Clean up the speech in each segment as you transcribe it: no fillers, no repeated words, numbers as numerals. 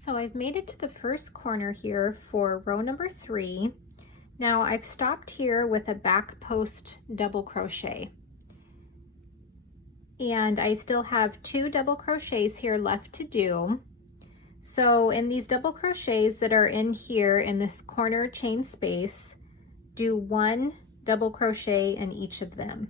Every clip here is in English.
So I've made it to the first corner here for row number 3. Now I've stopped here with a back post double crochet. And I still have 2 double crochets here left to do. So in these double crochets that are in here in this corner chain space, do 1 double crochet in each of them.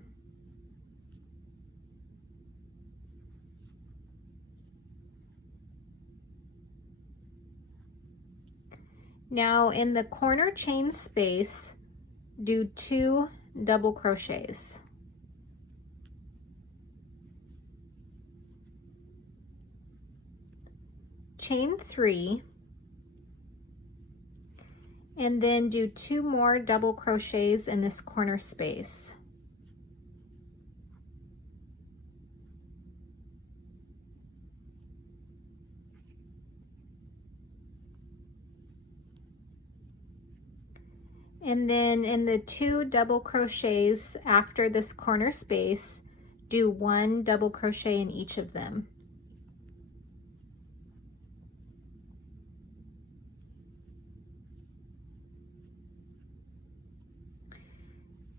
Now in the corner chain space, do 2 double crochets. Chain 3, and then do 2 more double crochets in this corner space. And then in the 2 double crochets after this corner space, do 1 double crochet in each of them.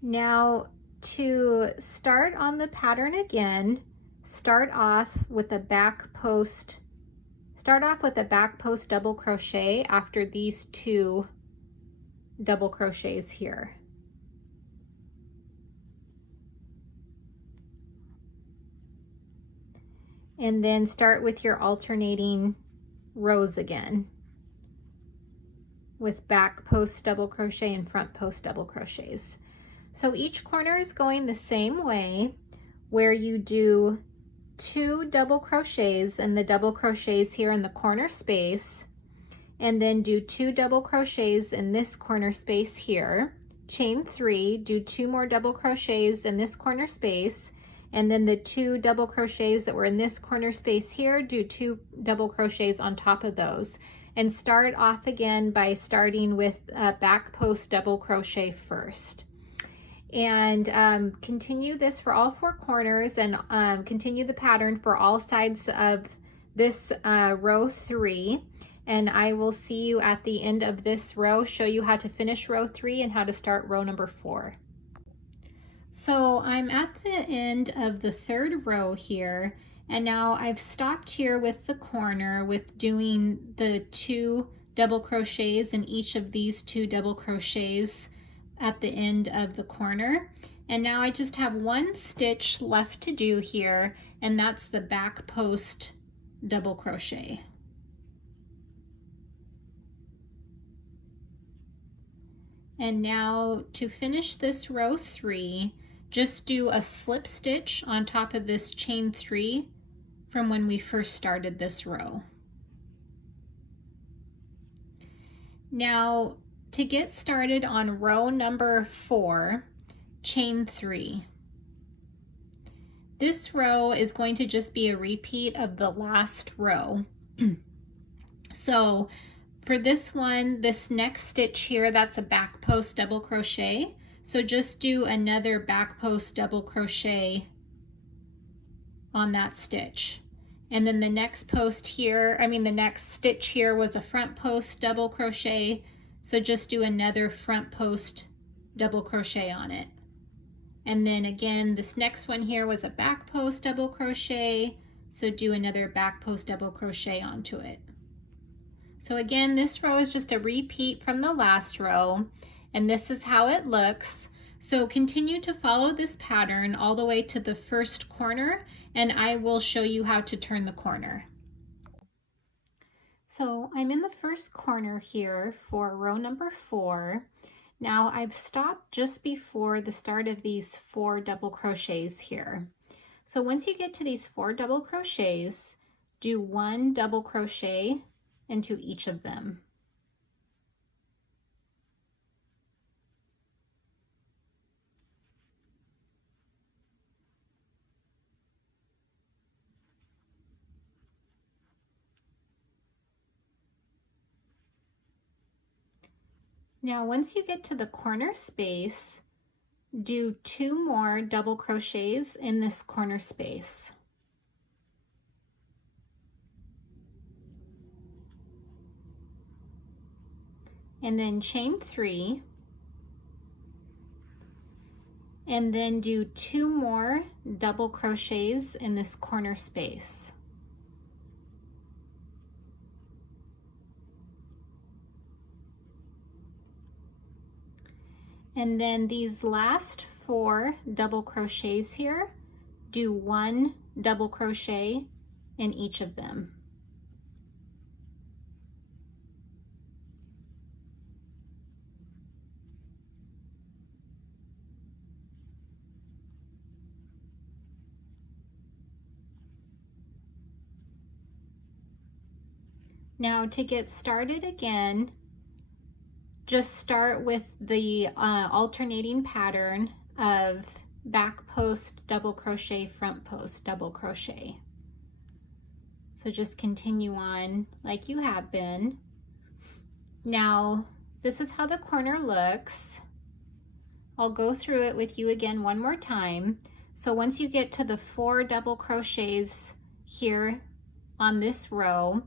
Now to start on the pattern again, start off with a back post double crochet after these 2 double crochets here. And then start with your alternating rows again with back post double crochet and front post double crochets. So each corner is going the same way, where you do 2 double crochets and the double crochets here in the corner space, and then do 2 double crochets in this corner space here, chain 3, do 2 more double crochets in this corner space, and then the 2 double crochets that were in this corner space here, do 2 double crochets on top of those, and start off again by starting with a back post double crochet first. And continue this for all 4 corners, and continue the pattern for all sides of this row 3. And I will see you at the end of this row, show you how to finish row 3 and how to start row number 4. So I'm at the end of the 3rd row here, and now I've stopped here with the corner with doing the 2 double crochets in each of these 2 double crochets at the end of the corner. And now I just have 1 stitch left to do here, and that's the back post double crochet. And now to finish this row 3, just do a slip stitch on top of this chain 3 from when we first started this row. Now to get started on row number 4, chain 3. This row is going to just be a repeat of the last row. So for this one, this next stitch here, that's a back post double crochet. So just do another back post double crochet on that stitch. And then the next post here, the next stitch here was a front post double crochet. So just do another front post double crochet on it. And then again, this next one here was a back post double crochet. So do another back post double crochet onto it. So again, this row is just a repeat from the last row, and this is how it looks. So continue to follow this pattern all the way to the first corner, and I will show you how to turn the corner. So I'm in the first corner here for row number 4. Now I've stopped just before the start of these 4 double crochets here. So once you get to these 4 double crochets, do 1 double crochet into each of them. Now once you get to the corner space, do 2 more double crochets in this corner space. and then chain 3, and then do 2 more double crochets in this corner space. And then these last 4 double crochets here, do 1 double crochet in each of them. Now to get started again, just start with the alternating pattern of back post double crochet, front post double crochet. So just continue on like you have been. Now this is how the corner looks. I'll go through it with you again one more time. So once you get to the 4 double crochets here on this row,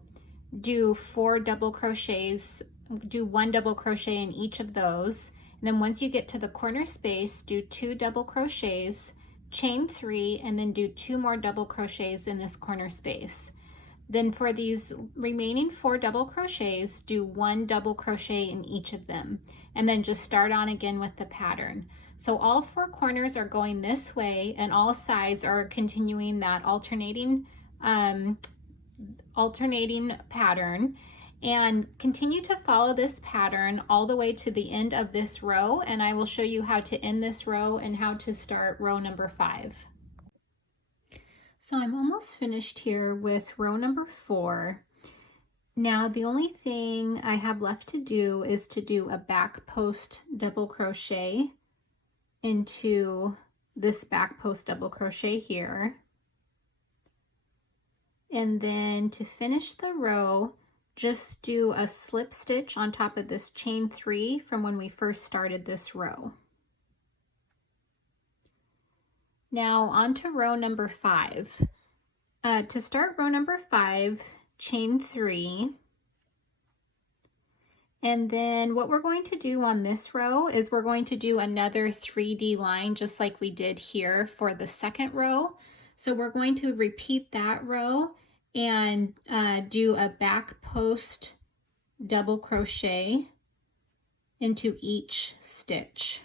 do 4 double crochets, do 1 double crochet in each of those, and then once you get to the corner space, do 2 double crochets, chain 3, and then do 2 more double crochets in this corner space. Then for these remaining 4 double crochets, do 1 double crochet in each of them, and then just start on again with the pattern. So all 4 corners are going this way, and all sides are continuing that alternating pattern, and continue to follow this pattern all the way to the end of this row, and I will show you how to end this row and how to start row number 5. So I'm almost finished here with row number 4. Now the only thing I have left to do is to do a back post double crochet into this back post double crochet here. And then to finish the row, just do a slip stitch on top of this chain 3 from when we first started this row. Now on to row number 5. To start row number 5, chain 3. And then what we're going to do on this row is we're going to do another 3D line just like we did here for the second row. So we're going to repeat that row and do a back post double crochet into each stitch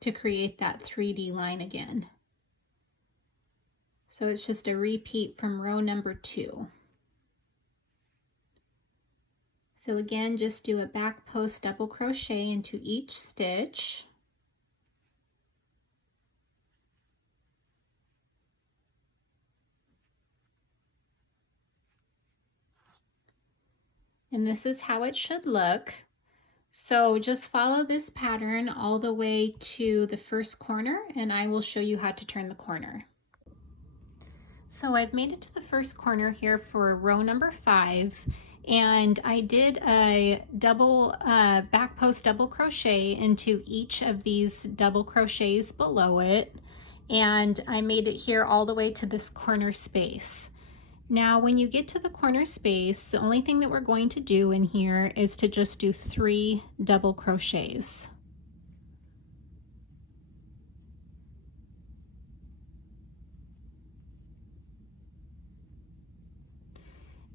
to create that 3D line again. So it's just a repeat from row number 2. So again, just do a back post double crochet into each stitch. And this is how it should look. So just follow this pattern all the way to the first corner, and I will show you how to turn the corner. So I've made it to the first corner here for row number 5, and I did a double back post double crochet into each of these double crochets below it, and I made it here all the way to this corner space. Now when you get to the corner space, the only thing that we're going to do in here is to just do 3 double crochets.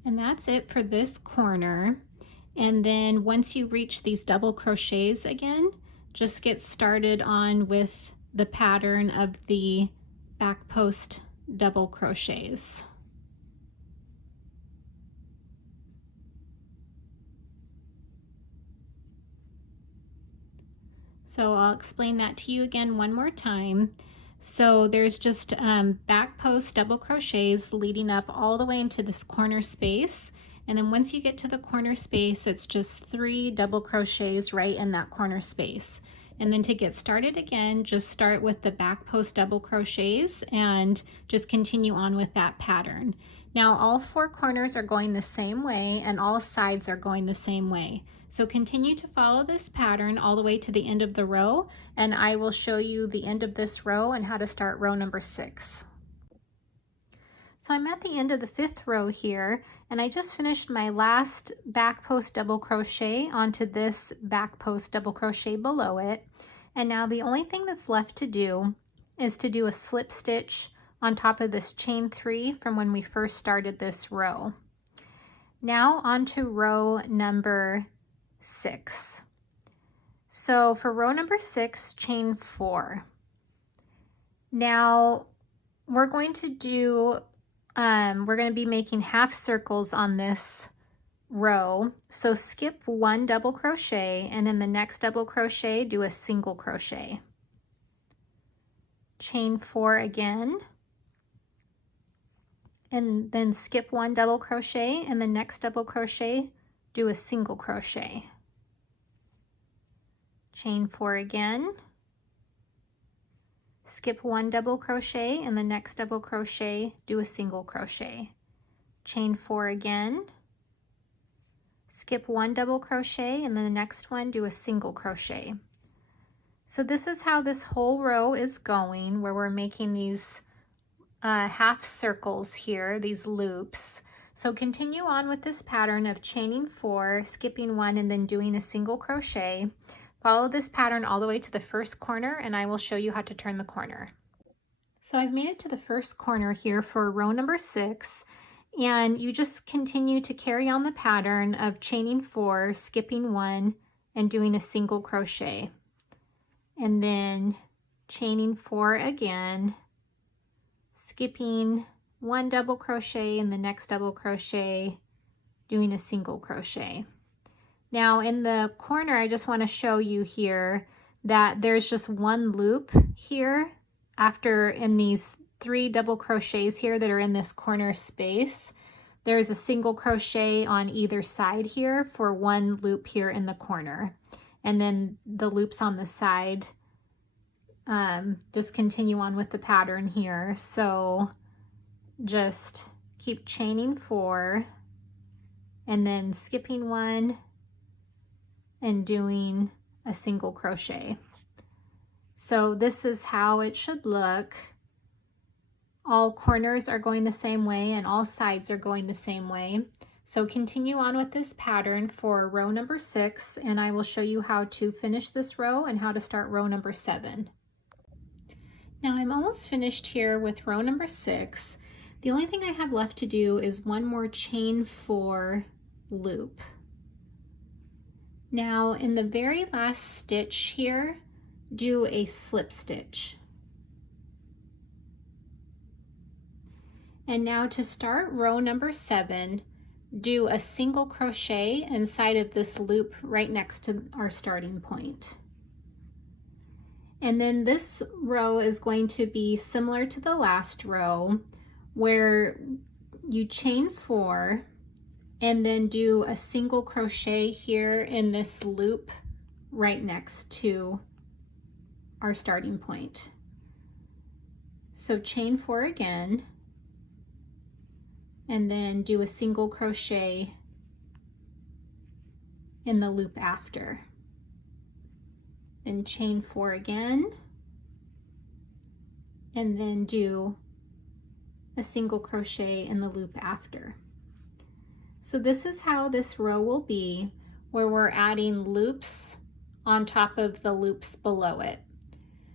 And that's it for this corner. And then once you reach these double crochets again, just get started on with the pattern of the back post double crochets. So I'll explain that to you again one more time. So there's just back post double crochets leading up all the way into this corner space. And then once you get to the corner space, it's just 3 double crochets right in that corner space. And then to get started again, just start with the back post double crochets and just continue on with that pattern. Now all 4 corners are going the same way and all sides are going the same way. So continue to follow this pattern all the way to the end of the row, and I will show you the end of this row and how to start row number 6. So I'm at the end of the 5th row here, and I just finished my last back post double crochet onto this back post double crochet below it. And now the only thing that's left to do is to do a slip stitch on top of this chain 3 from when we first started this row. Now onto row number 6. So for row number 6, chain 4. Now we're going to do we're going to be making half circles on this row. So skip 1 double crochet, and in the next double crochet do a single crochet. Chain 4 again, and then skip 1 double crochet, and the next double crochet do a single crochet. Chain 4 again, skip 1 double crochet, and the next double crochet do a single crochet. Chain 4 again, skip 1 double crochet, and then the next one do a single crochet. So this is how this whole row is going, where we're making these half circles here, these loops. So continue on with this pattern of chaining 4, skipping 1, and then doing a single crochet. Follow this pattern all the way to the first corner, and I will show you how to turn the corner. So I've made it to the first corner here for row number 6, and you just continue to carry on the pattern of chaining 4, skipping 1, and doing a single crochet. And then chaining 4 again, skipping 1 double crochet, and the next double crochet, doing a single crochet. Now in the corner, I just want to show you here that there's just 1 loop here after in these 3 double crochets here that are in this corner space. There's a single crochet on either side here for 1 loop here in the corner. And then the loops on the side just continue on with the pattern here. So just keep chaining 4 and then skipping 1 and doing a single crochet. So this is how it should look. All corners are going the same way and all sides are going the same way. So continue on with this pattern for row number 6, and I will show you how to finish this row and how to start row number 7. Now I'm almost finished here with row number 6. The only thing I have left to do is 1 more chain 4 loop. Now in the very last stitch here, do a slip stitch. And now to start row number 7, do a single crochet inside of this loop right next to our starting point. And then this row is going to be similar to the last row, where you chain 4 and then do a single crochet here in this loop right next to our starting point. So chain 4 again, and then do a single crochet in the loop after. Then chain 4 again, and then do a single crochet in the loop after. So this is how this row will be, where we're adding loops on top of the loops below it.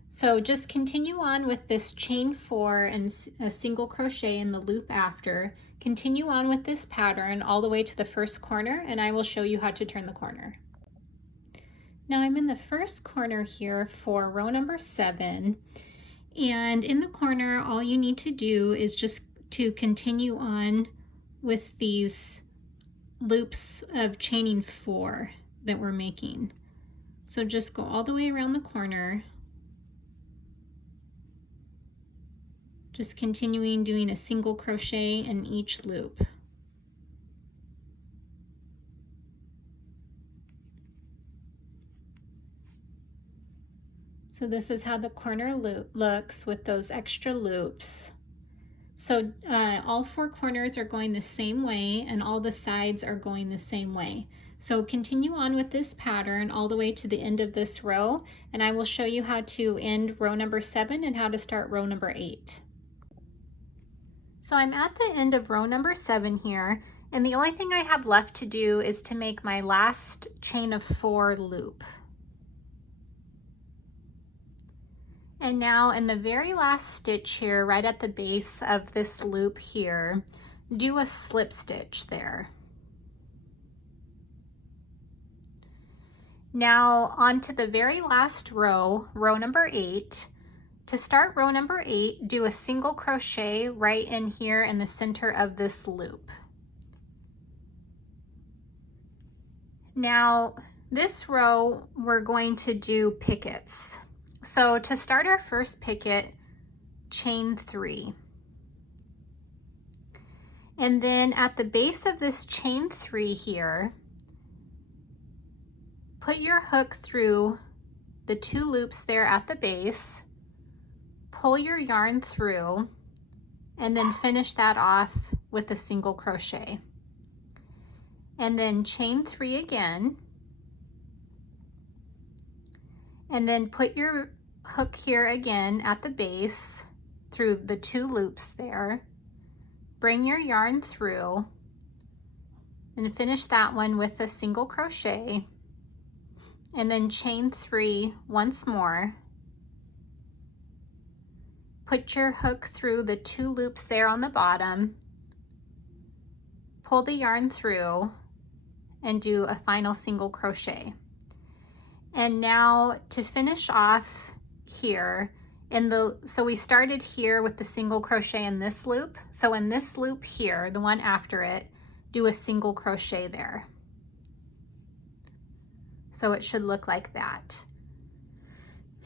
So just continue on with this chain 4 and a single crochet in the loop after. Continue on with this pattern all the way to the first corner, and I will show you how to turn the corner. Now I'm in the first corner here for row number 7, and in the corner all you need to do is just to continue on with these loops of chaining 4 that we're making. So just go all the way around the corner, just continuing doing a single crochet in each loop. So this is how the corner loop looks with those extra loops. So all 4 corners are going the same way and all the sides are going the same way. So continue on with this pattern all the way to the end of this row, and I will show you how to end row number 7 and how to start row number 8. So I'm at the end of row number 7 here, and the only thing I have left to do is to make my last chain of 4 loop. And now in the very last stitch here, right at the base of this loop here, do a slip stitch there. Now onto the very last row, row number 8. To start row number 8, do a single crochet right in here in the center of this loop. Now this row we're going to do pickets. So to start our first picket, chain 3. And then at the base of this chain 3 here, put your hook through the 2 loops there at the base, pull your yarn through, and then finish that off with a single crochet. And then chain 3 again, and then put your hook here again at the base through the 2 loops there, bring your yarn through, and finish that one with a single crochet, and then chain 3 once more. Put your hook through the 2 loops there on the bottom, pull the yarn through, and do a final single crochet. And now to finish off here, so we started here with the single crochet in this loop. So in this loop here, the one after it, do a single crochet there. So it should look like that.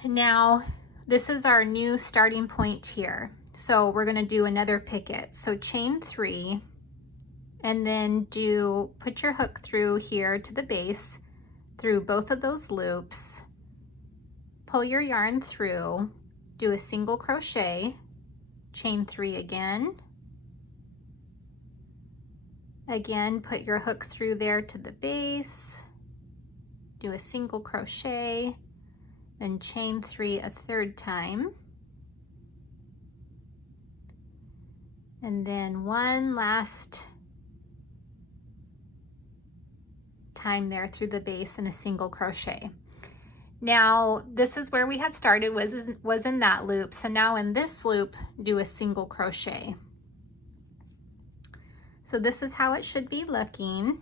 Now, this is our new starting point here. So we're gonna do another picket. So chain 3, and then put your hook through here to the base, through both of those loops, pull your yarn through, do a single crochet, chain 3 again. Again, put your hook through there to the base, do a single crochet, then chain 3 a 3rd time. And then one last time there through the base and a single crochet. Now this is where we had started, was in that loop. So now in this loop, do a single crochet. So this is how it should be looking,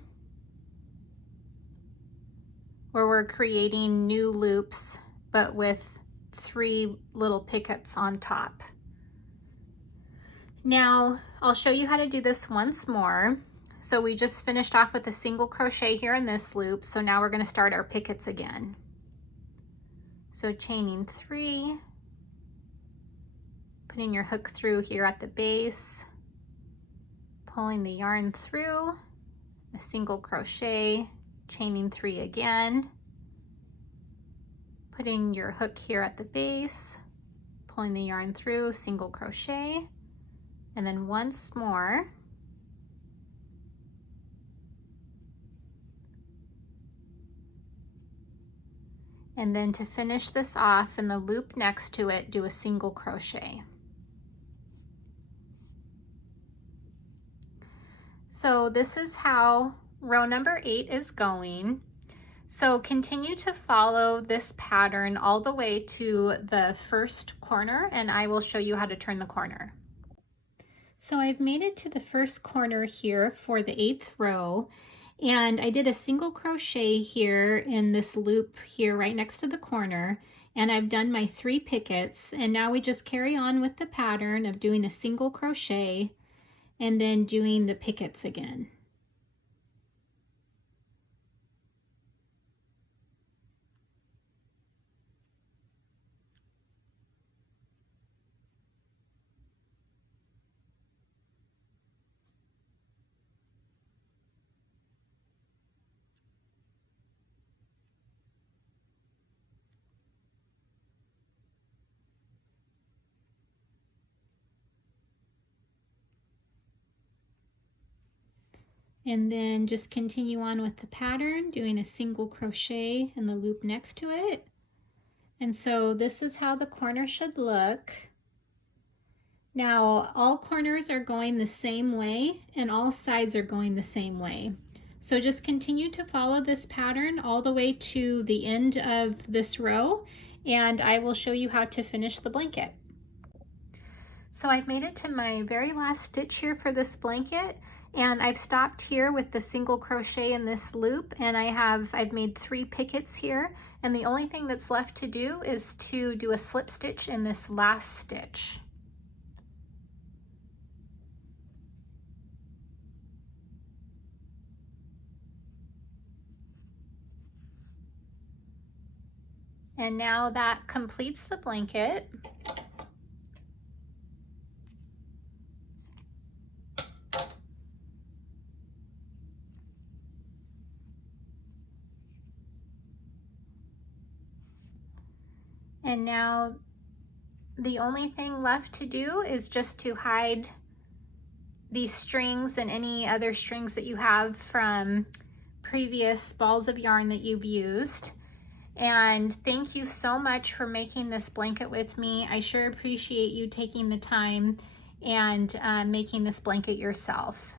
where we're creating new loops, but with 3 little pickets on top. Now I'll show you how to do this once more. So we just finished off with a single crochet here in this loop. So now we're going to start our pickets again. So chaining 3, putting your hook through here at the base, pulling the yarn through, a single crochet, chaining 3 again, putting your hook here at the base, pulling the yarn through, single crochet, and then once more. And then to finish this off in the loop next to it, do a single crochet. So this is how row number 8 is going. So continue to follow this pattern all the way to the first corner, and I will show you how to turn the corner. So I've made it to the first corner here for the 8th row, and I did a single crochet here in this loop here right next to the corner, and I've done my 3 pickets, and now we just carry on with the pattern of doing a single crochet and then doing the pickets again. And then just continue on with the pattern, doing a single crochet in the loop next to it. And so this is how the corner should look. Now all corners are going the same way and all sides are going the same way. So just continue to follow this pattern all the way to the end of this row, and I will show you how to finish the blanket. So I've made it to my very last stitch here for this blanket, and I've stopped here with the single crochet in this loop, and I've made 3 pickets here, and the only thing that's left to do is to do a slip stitch in this last stitch. And now that completes the blanket. And now the only thing left to do is just to hide these strings and any other strings that you have from previous balls of yarn that you've used. And thank you so much for making this blanket with me. I sure appreciate you taking the time and making this blanket yourself.